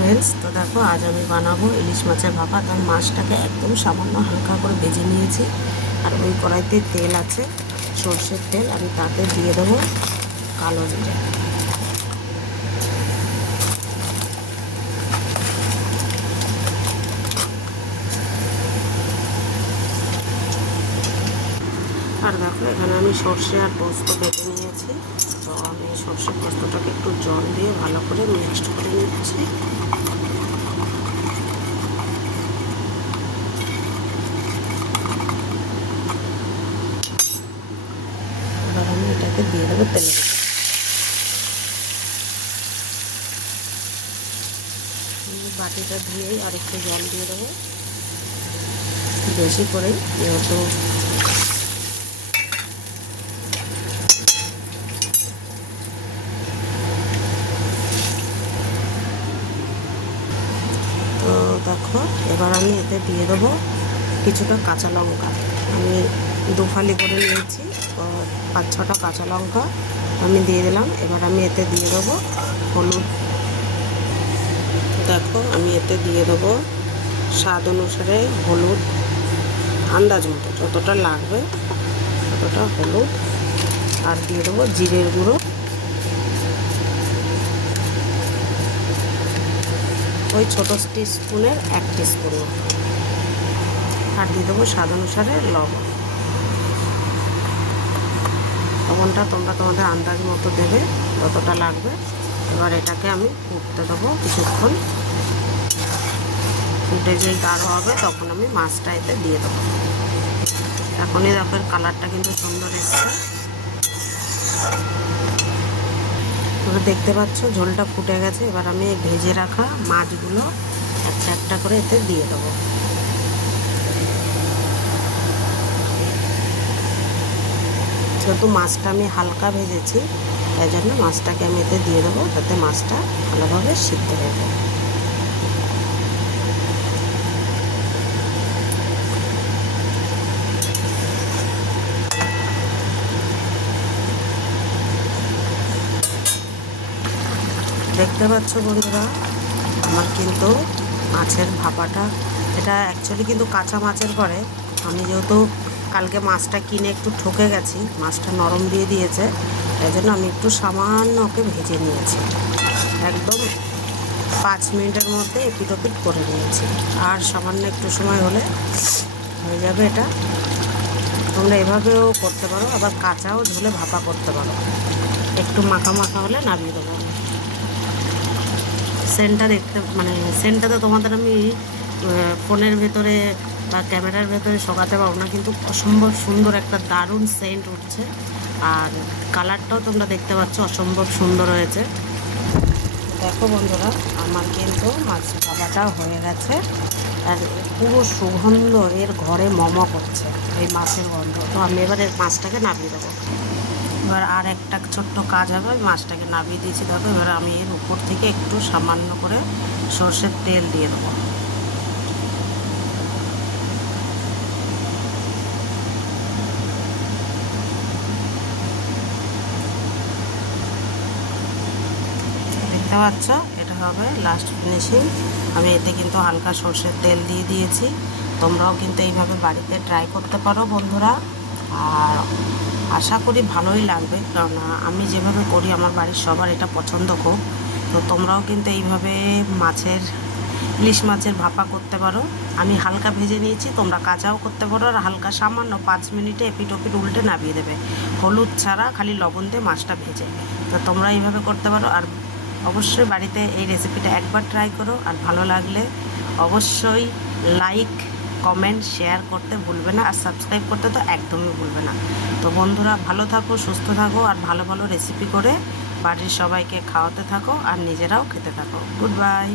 Friends, তো দেখো আজ আমি বানাবো ইলিশ মাছের ভাপা। তার মাছটাকে একদম সামান্য হালকা করে ভেজে নিয়েছি। আর ওই কড়াইতে তেল আছে, সর্ষের তেল। আমি তাতে দিয়ে দেবো কালো জিরে। আর দেখো এখানে আমি সর্ষে আর পোস্ত বেটে নিয়েছি। তো আমি সর্ষে পোস্তটাকে একটু জল দিয়ে ভালো করে মিক্সড করে নিচ্ছি। এবার আমি এটাকে দিয়ে দেবো তেলের উপর। বাটিটা ধুয়েই আর একটু জল দিয়ে দেবো, বেশি করেই, যেহেতু তো দেখো এবার আমি এতে দিয়ে দেবো কিছুটা কাঁচা লঙ্কা। আমি দু ফালি করে নিয়েছি, তো 5-6টা কাঁচা লঙ্কা আমি দিয়ে দিলাম। এবার আমি এতে দিয়ে দেবো হলুদ। দেখো আমি এতে দিয়ে দেবো স্বাদ অনুসারে হলুদ, আন্দাজ মতো যতটা লাগবে ততটা হলুদ। আর দিয়ে দেবো জিরের গুঁড়ো, ওই ছোটো টিস্পুনের 1 টিস্পুন মতো। আর দিয়ে দেবো স্বাদ অনুসারে লবণ। লবণটা তোমরা তোমাদের আন্দাজ মতো দেবে যতটা লাগবে। এবার এটাকে আমি ফুটতে দেবো কিছুক্ষণ। ফুটে যেই গাঢ় হবে তখন আমি মাছটা এতে দিয়ে দেবো। এখনই দেখো কালারটা কিন্তু সুন্দর এসছে। তোমরা দেখতে পাচ্ছ ঝোলটা ফুটে গেছে। এবার আমি ভেজে রাখা মাছগুলো একটা একটা করে এতে দিয়ে দেবো। যেহেতু মাছটা আমি হালকা ভেজেছি, তাই জন্য মাছটাকে আমি এতে দিয়ে দেবো, যাতে মাছটা ভালোভাবে সিদ্ধ হয়ে যায়। দেখতে পাচ্ছ বন্ধুরা, আমার কিন্তু মাছের ভাপাটা, এটা অ্যাকচুয়ালি কিন্তু কাঁচা মাছের পরে, আমি যেহেতু কালকে মাছটা কিনে একটু ঠকে গেছি, মাছটা নরম দিয়ে দিয়েছে, তাই জন্য আমি একটু সামান্য ওকে ভেজে নিয়েছি। একদম 5 মিনিটের মধ্যে এপিট ওপিট করে নিয়েছি। আর সামান্য একটু সময় হলে হয়ে যাবে এটা। তোমরা এভাবেও করতে পারো, আবার কাঁচাও ঝোলে ভাপা করতে পারো। একটু মাখা মাখা হলে নামিয়ে দেবো। সেন্টটা দেখতে, মানে সেন্টটা তো তোমাদের আমি ফোনের ভেতরে বা ক্যামেরার ভেতরে শোকাতে পারবো না, কিন্তু অসম্ভব সুন্দর একটা দারুণ সেন্ট উঠছে। আর কালারটাও তোমরা দেখতে পাচ্ছ অসম্ভব সুন্দর হয়েছে। দেখো বন্ধুরা, আমার কিন্তু মাছ ভাপাটা হয়ে গেছে। আর পুরো সুগন্ধ এর ঘরে করছে এই মাছের গন্ধ। তো আমি এবারে মাছটাকে নামিয়ে দেবো। এবার আর একটা ছোট্ট কাজ হবে, মাছটাকে নামিয়ে দিয়েছি। দেখো এবার আমি এর উপর থেকে একটু সামান্য করে সর্ষের তেল দিয়ে দেবো। দেখতে পাচ্ছ, এটা হবে লাস্ট ফিনিশিং। আমি এতে কিন্তু হালকা সর্ষের তেল দিয়ে দিয়েছি। তোমরাও কিন্তু এইভাবে বাড়িতে ট্রাই করতে পারো বন্ধুরা। আর আশা করি ভালোই লাগবে, কারণ আমি যেভাবে করি আমার বাড়ির সবার এটা পছন্দ খুব। তো তোমরাও কিন্তু এইভাবে ইলিশ মাছের ভাপা করতে পারো। আমি হালকা ভেজে নিয়েছি, তোমরা কাঁচাও করতে পারো। আর হালকা সামান্য 5 মিনিটে এপিট ওপিট উল্টে নামিয়ে দেবে, হলুদ ছাড়া, খালি লবণ দিয়ে মাছটা ভেজে। তো তোমরা এইভাবে করতে পারো। আর অবশ্যই বাড়িতে এই রেসিপিটা একবার ট্রাই করো। আর ভালো লাগলে অবশ্যই লাইক, কমেন্ট, শেয়ার করতে ভুলবে না। আর সাবস্ক্রাইব করতে তো একদমই ভুলবে না। তো বন্ধুরা, ভালো থাকো, সুস্থ থাকো, আর ভালো ভালো রেসিপি করে বাড়ির সবাইকে খাওয়াতে থাকো, আর নিজেরাও খেতে থাকো। Good bye.